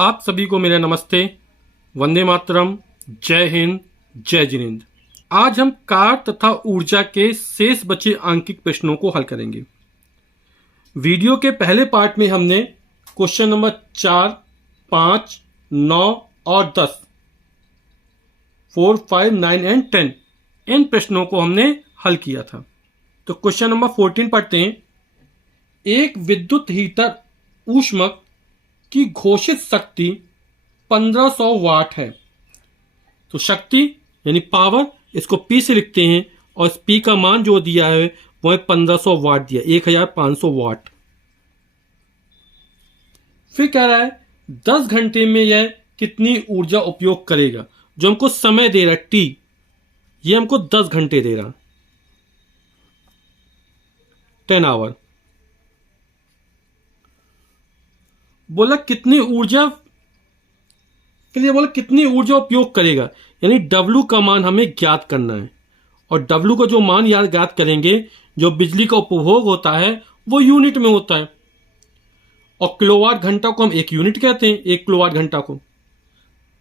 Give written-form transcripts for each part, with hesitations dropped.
आप सभी को मेरा नमस्ते, वंदे मातरम, जय हिंद, जय जिनेंद्र। आज हम कार तथा ऊर्जा के शेष बचे आंकिक प्रश्नों को हल करेंगे। वीडियो के पहले पार्ट में हमने क्वेश्चन नंबर 4, 5, 9 और 10, 4, 5, 9 एंड 10 इन प्रश्नों को हमने हल किया था। तो क्वेश्चन नंबर 14 पढ़ते हैं। एक विद्युत हीटर ऊष्मक की घोषित शक्ति 1500 वाट है। तो शक्ति यानी पावर, इसको P से लिखते हैं और इस P का मान जो दिया है वो है 1500 वाट दिया, 1500 वाट। फिर कह रहा है 10 घंटे में यह कितनी ऊर्जा उपयोग करेगा। जो हमको समय दे रहा है T, ये हमको 10 घंटे दे रहा, 10 आवर। बोला कितनी ऊर्जा, फिर ये बोला कितनी ऊर्जा उपयोग करेगा, यानी W का मान हमें ज्ञात करना है। और W का जो मान यार ज्ञात करेंगे, जो बिजली का उपभोग होता है वो यूनिट में होता है, और किलोवाट घंटा को हम एक यूनिट कहते हैं, 1 किलोवाट घंटा को।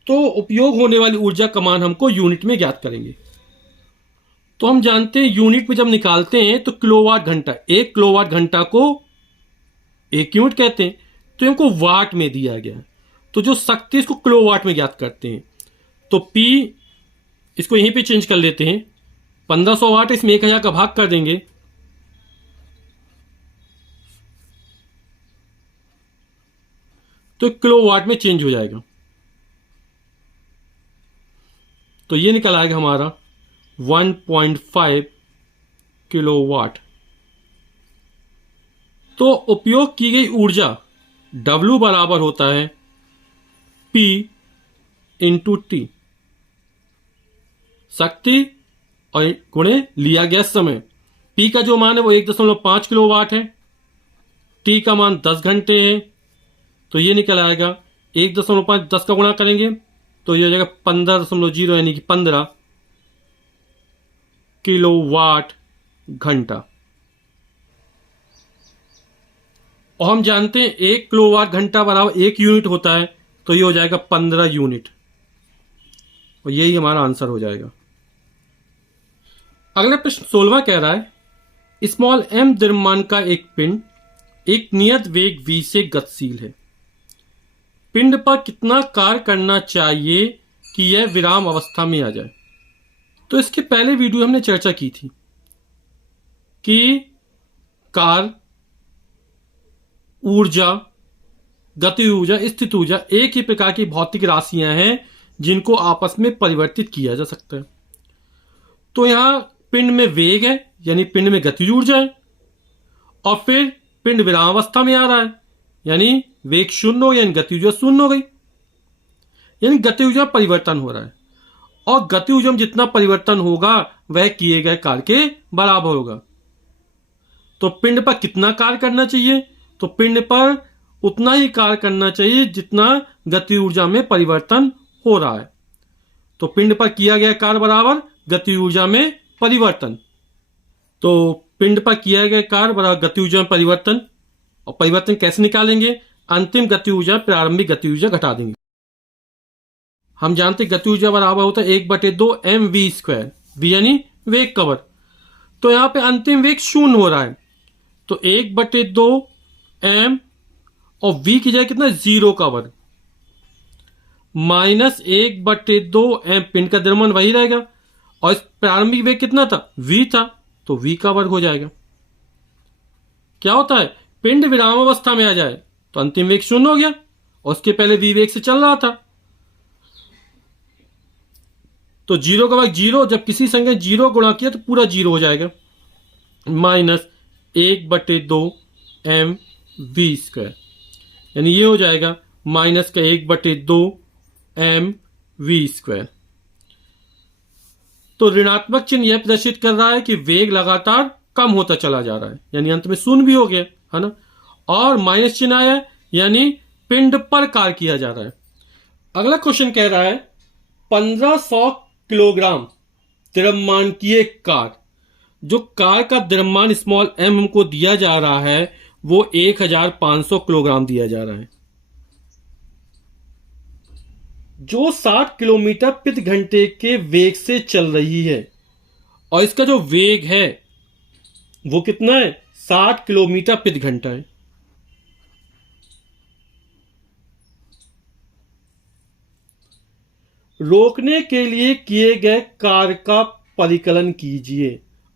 तो उपयोग होने वाली ऊर्जा का मान हमको यूनिट में ज्ञात करेंगे। तो हम जानते हैं यूनिट में जब निकालते हैं तो किलोवाट घंटा, 1 किलोवाट घंटा को 1 यूनिट कहते हैं, तो हमको वाट में दिया गया। तो जो शक्ति इसको किलोवाट में ज्ञात करते हैं। तो P इसको यहीं पे चेंज कर लेते हैं, 1500 वाट, इसमें 1000 का भाग कर देंगे, तो किलोवाट में चेंज हो जाएगा। तो ये निकल आएगा हमारा 1.5 किलोवाट। तो उपयोग की गई ऊर्जा W बराबर होता है P इंटू T, शक्ति और गुणे लिया गया समय। P का जो मान है वो 1.5 किलोवाट है, T का मान 10 घंटे है। तो ये निकल आएगा 1.5 10 का गुणा करेंगे तो ये हो जाएगा 15.0 यानी कि 15 किलोवाट घंटा। और हम जानते हैं 1 किलोवाट घंटा बराबर 1 यूनिट होता है, तो ये हो जाएगा 15 यूनिट, और यही हमारा आंसर हो जाएगा। अगला प्रश्न 16वां कह रहा है स्मॉल m द्रव्यमान का एक पिंड एक नियत वेग v से गतिशील है। पिंड पर कितना कार्य करना चाहिए कि यह विराम अवस्था में आ जाए। तो इसके पहले वीडियो हमने चर्चा की थी कि कार्य, ऊर्जा, गति ऊर्जा, स्थित ऊर्जा एक ही प्रकार की भौतिक राशियां हैं जिनको आपस में परिवर्तित किया जा सकता है। तो यहां पिंड में वेग है, यानी पिंड में गतिज ऊर्जा है, और फिर पिंड विराम अवस्था में आ रहा है, यानी वेग शून्य हो, यानी गति ऊर्जा शून्य हो गई, यानी गति ऊर्जा परिवर्तन हो रहा है। और गति ऊर्जा में जितना परिवर्तन होगा वह किए गए कार्य के बराबर होगा। तो पिंड पर कितना कार्य करना चाहिए, तो पिंड पर उतना ही कार्य करना चाहिए जितना गति ऊर्जा में परिवर्तन हो रहा है। तो पिंड पर किया गया कार्य बराबर गति ऊर्जा में परिवर्तन। तो पिंड पर किया गया कार्य बराबर गति ऊर्जा में परिवर्तन। और परिवर्तन कैसे निकालेंगे, अंतिम गति ऊर्जा प्रारंभिक गति ऊर्जा घटा देंगे। हम जानते गति ऊर्जा बराबर होता है 1/2 mv², v यानी वेग कवर। तो यहां पे अंतिम वेग शून्य हो रहा है, तो 1/2 m और v की जगह कितना 0 का वर्ग माइनस 1/2 m, पिंड का द्रव्यमान वही रहेगा, और इस प्रारंभिक वेग कितना था, v था, तो v का वर्ग हो जाएगा। क्या होता है, पिंड विराम अवस्था में आ जाए तो अंतिम वेग शून्य हो गया, और उसके पहले v वेग से चल रहा था, तो 0 का वर्ग 0, जब किसी संख्या 0 गुणा किया तो पूरा 0 हो जाएगा, माइनस 1/2 mv², यानी ये हो जाएगा माइनस का 1/2 mv²। तो ऋणात्मक चिन्ह यह प्रदर्शित कर रहा है कि वेग लगातार कम होता चला जा रहा है, यानी अंत में शून्य भी हो गया है ना, और माइनस चिन्ह आया यानी पिंड पर कार्य किया जा रहा है। अगला क्वेश्चन कह रहा है 1500 किलोग्राम द्रव्यमान की एक कार, जो कार का द्रव्यमान स्मॉल m हमको दिया जा रहा है वो 1500 किलोग्राम दिया जा रहा है। जो 60 किलोमीटर प्रति घंटे के वेग से चल रही है, और इसका जो वेग है वो कितना है, 60 किलोमीटर प्रति घंटा है। रोकने के लिए किए गए कार्य का परिकलन कीजिए।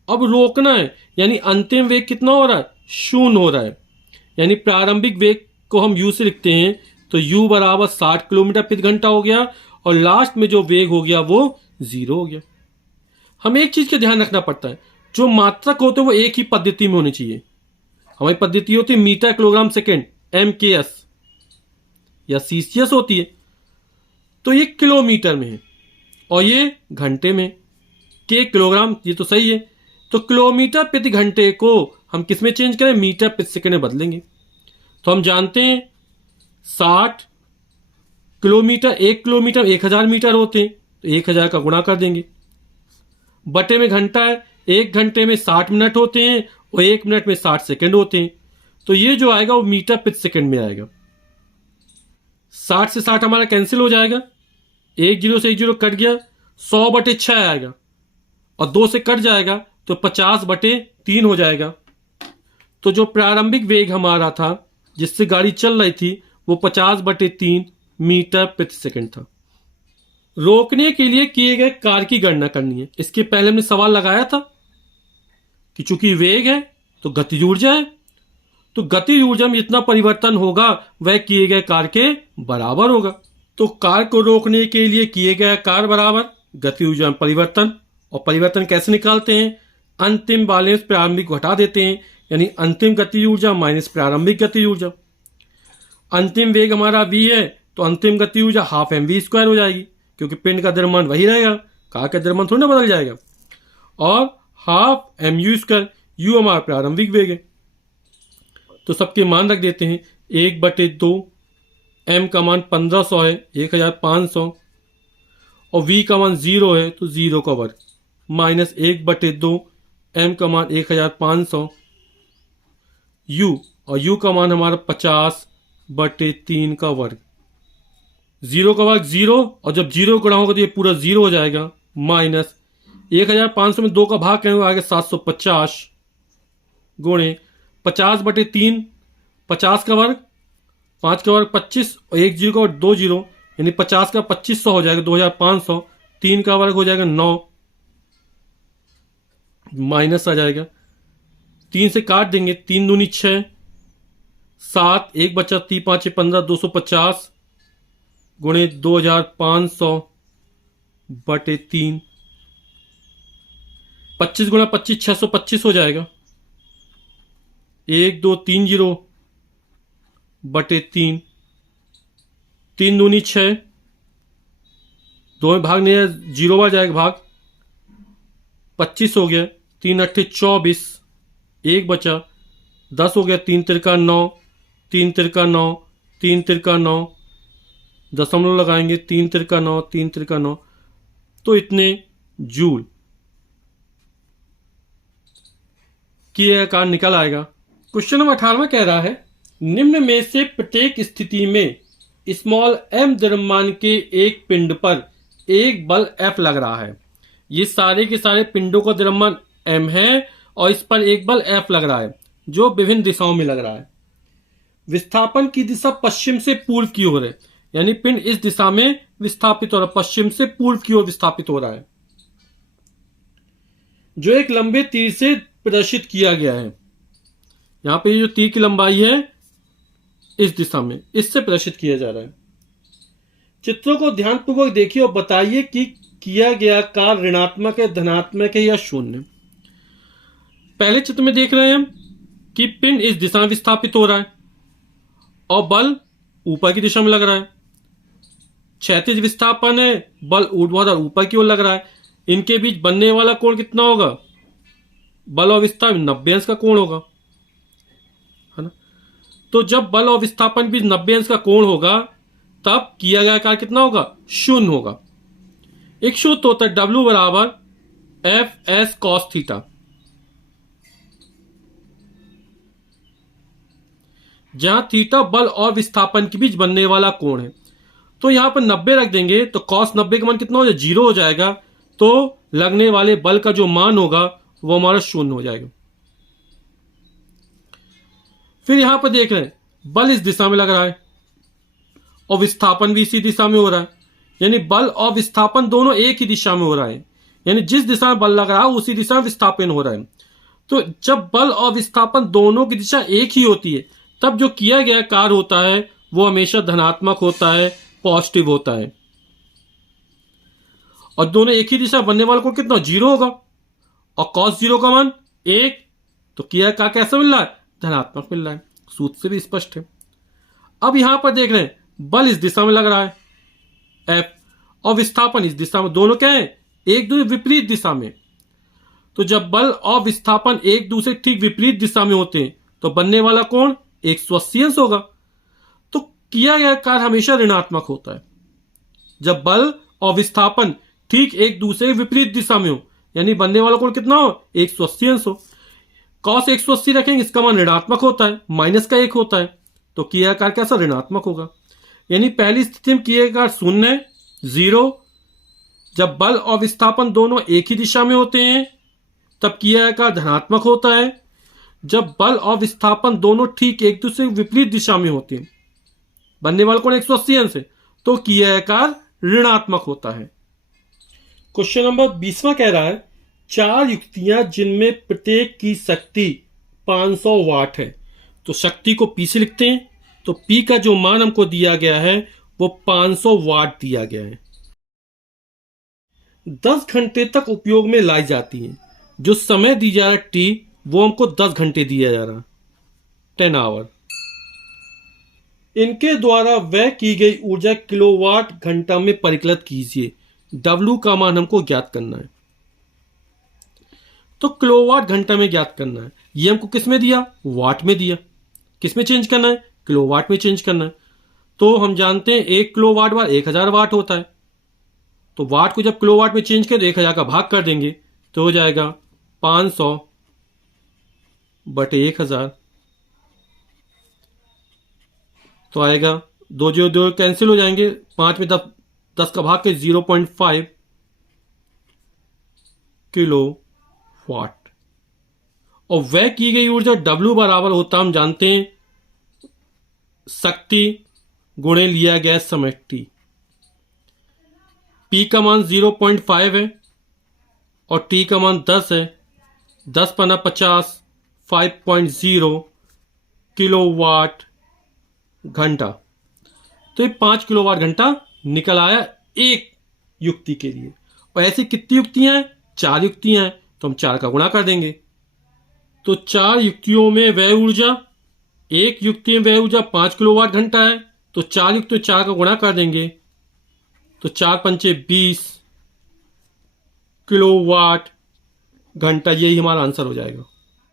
अब रोकना है यानी अंतिम वेग कितना हो रहा है, 0 हो रहा है, यानी प्रारंभिक वेग को हम u से लिखते हैं, तो u बराबर 60 किलोमीटर प्रति घंटा हो गया, और लास्ट में जो वेग हो गया वो 0 हो गया। हमें एक चीज का ध्यान रखना पड़ता है, जो मात्रक होते हैं वो एक ही पद्धति में होनी चाहिए। हमारी पद्धति होती है मीटर किलोग्राम सेकेंड, MKS या CCS होती है, तो ये किलोमीटर में है और ये घंटे में, के किलोग्राम, ये तो सही है। तो किलोमीटर प्रति घंटे को हम किस में चेंज करें, मीटर प्रति सेकंड में बदलेंगे। तो हम जानते हैं 60 किलोमीटर, 1 किलोमीटर 1000 मीटर होते हैं, तो 1000 का गुणा कर देंगे, बटे में घंटा है, 1 घंटे में 60 मिनट होते हैं और 1 मिनट में 60 सेकंड होते हैं, तो ये जो आएगा वो मीटर प्रति सेकंड में आएगा। 60 से 60 हमारा कैंसिल हो जाएगा, 1 जीरो से 1 जीरो कट गया, 100/6 आएगा, और 2 से कट जाएगा तो 50/3 हो जाएगा। तो जो प्रारंभिक वेग हमारा था जिससे गाड़ी चल रही थी वो 50/3 मीटर प्रति सेकंड था। रोकने के लिए किए गए कार्य की गणना करनी है। इसके पहले हमने सवाल लगाया था कि चूंकि वेग है तो गतिज ऊर्जा है, तो गतिज ऊर्जा में जितना परिवर्तन होगा वह किए गए कार्य के बराबर होगा। तो कार्य को रोकने के लिए किए गए कार्य बराबर गतिज ऊर्जा में परिवर्तन, और परिवर्तन कैसे निकालते हैं, अंतिम वाले से प्रारंभिक को हटा देते हैं, यानी अंतिम गतिज ऊर्जा माइनस प्रारंभिक गतिज ऊर्जा। अंतिम वेग हमारा v है तो अंतिम गतिज ऊर्जा हाफ mv² हो जाएगी, क्योंकि पिंड का द्रव्यमान वही रहेगा, कार्य का द्रव्यमान थोड़ा ना बदल जाएगा, और हाफ mu², u हमारा प्रारंभिक वेग है। तो सबके मान रख देते हैं, 1/2, m का मान 1500 है, 1500, और v का मान 0 है तो 0 का वर्ग, माइनस 1/2, m का मान 1500, u, और u का मान हमारा 50/3 का वर्ग, 0 का वर्ग 0, और जब 0 गुणा होगा तो ये पूरा 0 हो जाएगा, माइनस 1500 में 2 का भाग करेंगे आगे 750 गुणे 50/3, 50 का वर्ग, 5 का वर्ग 25, और 1 0 का वर्ग 2 0, यानी 50 का 2500 हो जाएगा 2500, 3 का वर्ग हो जाएगा 9, माइनस आ जाएगा, 3 से काट देंगे, 3 दूनी 6, 7, 1 बचा 3 5 15, 250 गुणे 2500/3, 25 गुणा 25 625 हो जाएगा, 1 2 3 0/3, 3 दूनी 6, 2 में भाग नहीं है, 0 बार जाएगा भाग, 25 हो गया, 3 8 24, 1 बचा, 10 हो गया, 3 तिरका 9, 3 तिरका 9, 3 तिरका 9, दशमलव लगाएंगे, 3 तिरका 9, 3 तिरका 9, तो इतने जूल की आकार निकल आएगा। क्वेश्चन नंबर 18 कह रहा है, निम्न में से प्रत्येक स्थिति में स्मॉल m द्रव्यमान के एक पिंड पर एक बल F लग रहा है। ये सारे के सारे पिंडों का द्रव्यमान m है और इस पर एक बल F लग रहा है जो विभिन्न दिशाओं में लग रहा है। विस्थापन की दिशा पश्चिम से पूर्व की ओर है, यानी पिंड इस दिशा में विस्थापित हो रहा है, पश्चिम से पूर्व की ओर विस्थापित हो रहा है, जो एक लंबे तीर से प्रदर्शित किया गया है। यहां पे जो तीर की लंबाई है इस दिशा में, इससे प्रदर्शित किया जा रहा है। चित्रों को ध्यानपूर्वक देखिए और बताइए कि किया गया कार्य ऋणात्मक है, धनात्मक है या शून्य। पहले चित्र में देख रहे हैं हम कि पिंड इस दिशा में विस्थापित हो रहा है और बल ऊपर की दिशा में लग रहा है। क्षैतिज विस्थापन है, बल ऊर्ध्वाधर ऊपर की ओर लग रहा है। इनके बीच बनने वाला कोण कितना होगा, बल और विस्थापन 90 अंश का कोण होगा, है ना। तो जब बल और विस्थापन बीच 90 अंश का कोण होगा तब किया गया कार्य कितना होगा, शून्य होगा। एक सूत्र होता है W बराबर FS cos थीटा, जहां थीटा बल और विस्थापन के बीच बनने वाला कोण है। तो यहां पर 90 रख देंगे तो cos 90 का मान कितना हो जाएगा, 0 हो जाएगा। तो लगने वाले बल का जो मान होगा वो हमारा 0 हो जाएगा। फिर यहां पर देख रहे हैं बल इस दिशा में लग रहा है और विस्थापन भी इसी दिशा में हो रहा है, यानी बल और विस्थापन दोनों एक ही दिशा में हो रहा है, यानी जिस दिशा में बल लग रहा है उसी दिशा में विस्थापन हो रहा है। तो जब बल और विस्थापन दोनों की दिशा एक ही होती है तब जो किया गया कार्य होता है वो हमेशा धनात्मक होता है, पॉजिटिव होता है। और दोनों एक ही दिशा बनने वाले को कितना 0 होगा और cos 0 का मान 1, तो किया का कैसा मिल रहा है, धनात्मक मिल रहा है। सूत्र से भी स्पष्ट है। अब यहां पर देख रहे हैं बल इस दिशा में लग रहा है F और विस्थापन इस दिशा में, दोनों क्या है, एक दूसरे विपरीत दिशा में। तो जब बल और विस्थापन एक दूसरे ठीक विपरीत दिशा में होते हैं तो बनने वाला कोण 180 अंश होगा। तो किया गया कार्य हमेशा ऋणात्मक होता है जब बल और विस्थापन ठीक एक दूसरे विपरीत दिशा में हो, यानी बनने वाला कोण कितना हो, 180 अंश हो। cos 180 रखेंगे इसका मान ऋणात्मक होता है, माइनस का 1 होता है, तो किया गया कार्य कैसा, ऋणात्मक होगा। यानी पहली स्थिति में किया गया कार्य 0 है, 0। जब बल और विस्थापन दोनों एक ही दिशा में होते हैं तब किया गया कार्य धनात्मक होता है। जब बल और विस्थापन दोनों ठीक एक दूसरे विपरीत दिशा में होते हैं, बनने वाला कोण 180 अंश है, तो किया गया कार्य ऋणात्मक होता है। क्वेश्चन नंबर 20वां कह रहा है 4 युक्तियां जिनमें प्रत्येक की शक्ति 500 वाट है। तो शक्ति को P से लिखते हैं, तो P का जो मान हमको दिया गया है वो 500 वाट दिया गया है। 10 घंटे तक उपयोग में लाई जाती है। जो समय दी जा रहा है T वो हमको 10 घंटे दिया जा रहा है, 10 आवर। इनके द्वारा व्यय की गई ऊर्जा किलोवाट घंटा में परिकलित कीजिए। W का मान हमको ज्ञात करना है, तो किलोवाट घंटा में ज्ञात करना है। ये हमको किस में दिया, वाट में दिया। किस में चेंज करना है, किलोवाट में चेंज करना है। तो हम जानते हैं 1 किलोवाट बार 1000 वाट होता है, तो वाट को जब किलोवाट में चेंज करें तो 1000 का भाग कर देंगे तो हो जाएगा 500 बटे 1000, तो आएगा 2 0 2 कैंसिल हो जाएंगे, 5 में 10 का भाग के 0.5 किलो वाट। और व्यय की गई ऊर्जा W बराबर होता हम जानते हैं शक्ति गुणे लिया गया समय T। P का मान 0.5 है और T का मान 10 है, 10 पना 50, 5.0 किलोवाट घंटा। तो ये 5 किलोवाट घंटा निकल आया एक युक्ति के लिए। और ऐसी कितनी युक्तियां हैं, 4 युक्तियां हैं, तो हम 4 का गुणा कर देंगे। तो 4 युक्तियों में व्यय ऊर्जा, एक युक्ति में व्यय ऊर्जा 5 किलोवाट घंटा है, तो 4 युक्तियों 4 का गुणा कर देंगे तो 4 पंचे 20 किलोवाट घंटा, यही हमारा आंसर हो जाएगा।